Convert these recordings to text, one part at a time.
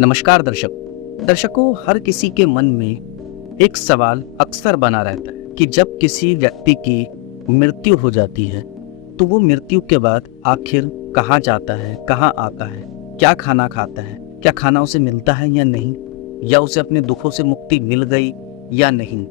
नमस्कार दर्शकों, हर किसी के मन में एक सवाल अक्सर बना रहता है कि जब किसी व्यक्ति की मृत्यु हो जाती है तो वो मृत्यु के बाद आखिर कहाँ जाता है, कहाँ आता है, क्या खाना खाता है, क्या खाना उसे मिलता है या नहीं, या उसे अपने दुखों से मुक्ति मिल गई या नहीं,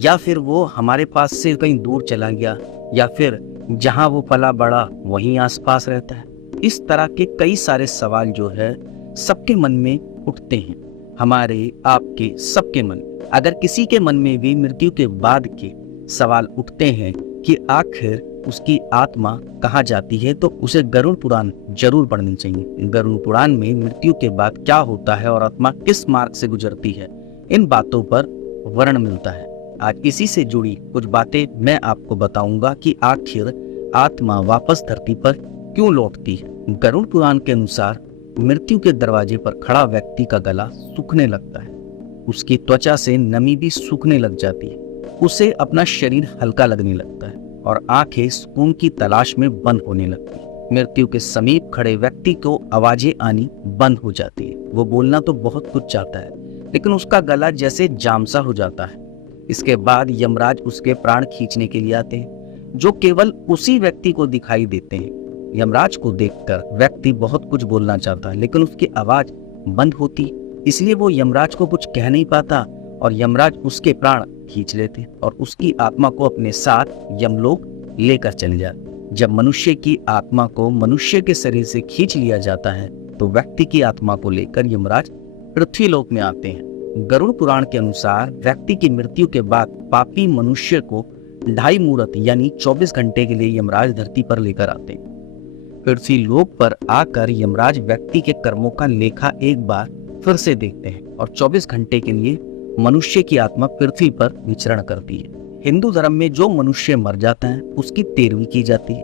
या फिर वो हमारे पास से कहीं दूर चला गया, या फिर जहाँ वो पला बड़ा वहीं आसपास रहता है। इस तरह के कई सारे सवाल जो है सबके मन में उठते हैं, हमारे आपके सबके मन। अगर किसी के मन में भी मृत्यु के बाद के सवाल उठते हैं कि आखिर उसकी आत्मा कहाँ जाती है, तो उसे गरुड़ पुराण जरूर पढ़नी चाहिए। गरुड़ पुराण में मृत्यु के बाद क्या होता है और आत्मा किस मार्ग से गुजरती है, इन बातों पर वर्णन मिलता है। आज इसी से जुड़ी कुछ बातें मैं आपको बताऊंगा कि आखिर आत्मा वापस धरती पर क्यों लौटती है। गरुड़ पुराण के अनुसार मृत्यु के दरवाजे पर खड़ा व्यक्ति का गला सूखने लगता है, उसकी त्वचा से नमी भी सूखने लग जाती है, उसे अपना शरीर हल्का लगने लगता है और आंखें सुकून की तलाश में बंद होने लगती है। मृत्यु के समीप खड़े व्यक्ति को आवाजें आनी बंद हो जाती है। वो बोलना तो बहुत कुछ चाहता है, लेकिन उसका गला जैसे जामसा हो जाता है। इसके बाद यमराज उसके प्राण खींचने के लिए आते हैं, जो केवल उसी व्यक्ति को दिखाई देते हैं। यमराज को देखकर व्यक्ति बहुत कुछ बोलना चाहता है, लेकिन उसकी आवाज बंद होती, इसलिए वो यमराज को कुछ कह नहीं पाता और यमराज उसके प्राण खींच लेते और उसकी आत्मा को अपने साथ यमलोक लेकर चले जाते। जब मनुष्य की आत्मा को मनुष्य के शरीर से खींच लिया जाता है तो व्यक्ति की आत्मा को लेकर यमराज पृथ्वी लोक में आते हैं। गरुड़ पुराण के अनुसार व्यक्ति की मृत्यु के बाद पापी मनुष्य को 2.5 मुहूर्त यानी 24 घंटे के लिए यमराज धरती पर लेकर आते हैं। पृथ्वी लोक पर आकर यमराज व्यक्ति के कर्मों का लेखा एक बार फिर से देखते हैं और 24 घंटे के लिए मनुष्य की आत्मा पृथ्वी पर विचरण करती है। हिंदू धर्म में जो मनुष्य मर जाता है उसकी 13वीं की जाती है।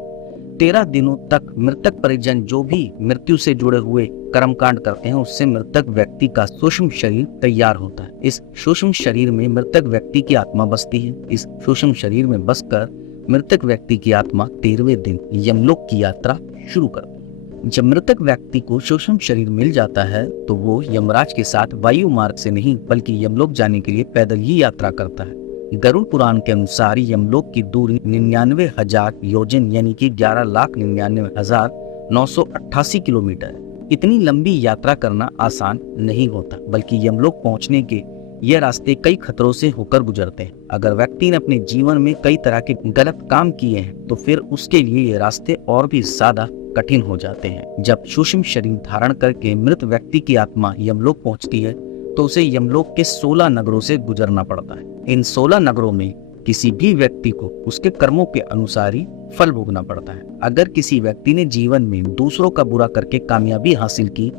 13 दिनों तक मृतक परिजन जो भी मृत्यु से जुड़े हुए कर्मकांड करते हैं, उससे मृतक व्यक्ति का सूक्ष्म शरीर तैयार होता है। इस सूक्ष्म शरीर में मृतक व्यक्ति की आत्मा बसती है। इस सूक्ष्म शरीर में बसकर मृतक व्यक्ति की आत्मा 13वें दिन यमलोक की यात्रा शुरू करती है। जब मृतक व्यक्ति को सूक्ष्म शरीर मिल जाता है तो वो यमराज के साथ वायु मार्ग से नहीं बल्कि यमलोक जाने के लिए पैदल ही यात्रा करता है। गरुड़ पुराण के अनुसार यमलोक की दूरी 99,000 योजन यानी कि 11,99,988 किलोमीटर है। इतनी लंबी यात्रा करना आसान नहीं होता, बल्कि यमलोक पहुंचने के ये रास्ते कई खतरों से होकर गुजरते हैं। अगर व्यक्ति ने अपने जीवन में कई तरह के गलत काम किए हैं तो फिर उसके लिए ये रास्ते और भी ज्यादा कठिन हो जाते हैं। जब सूक्ष्म शरीर धारण करके मृत व्यक्ति की आत्मा यमलोक पहुंचती है तो उसे यमलोक के 16 नगरों से गुजरना पड़ता है। इन 16 नगरों में किसी भी व्यक्ति को उसके कर्मों के अनुसार ही फल भोगना पड़ता है। अगर किसी व्यक्ति ने जीवन में दूसरों का बुरा करके कामयाबी हासिल की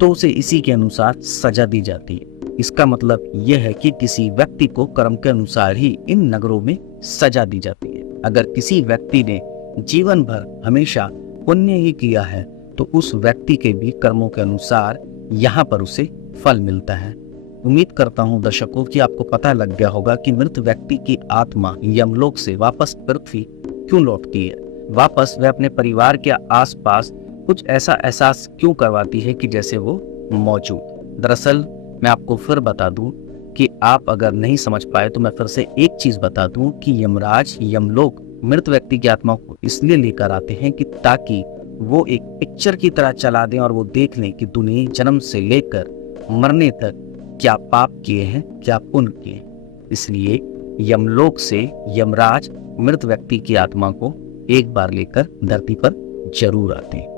तो उसे इसी के अनुसार सजा दी जाती है। इसका मतलब यह है कि किसी व्यक्ति को कर्म के अनुसार ही इन नगरों में सजा दी जाती है। अगर किसी व्यक्ति ने जीवन भर हमेशा पुण्य ही किया है तो उस व्यक्ति के भी कर्मों के अनुसार यहाँ पर उसे फल मिलता है। उम्मीद करता हूँ दर्शकों कि आपको पता लग गया होगा कि मृत व्यक्ति की आत्मा यमलोक से वापस पृथ्वी क्यों लौटती है। वापस वह अपने परिवार के आसपास कुछ ऐसा एहसास क्यों करवाती है कि जैसे वो मौजूद। दरअसल मैं आपको फिर बता दूं कि आप अगर नहीं समझ पाए तो मैं फिर से एक चीज बता दूं कि यमराज यमलोक मृत व्यक्ति की आत्मा को इसलिए लेकर आते हैं कि ताकि वो एक पिक्चर की तरह चला दें और वो देख लें कि तूने जन्म से लेकर मरने तक क्या पाप किए हैं, क्या पुण्य किए हैं। इसलिए यमलोक से यमराज मृत व्यक्ति की आत्मा को एक बार लेकर धरती पर जरूर आते हैं।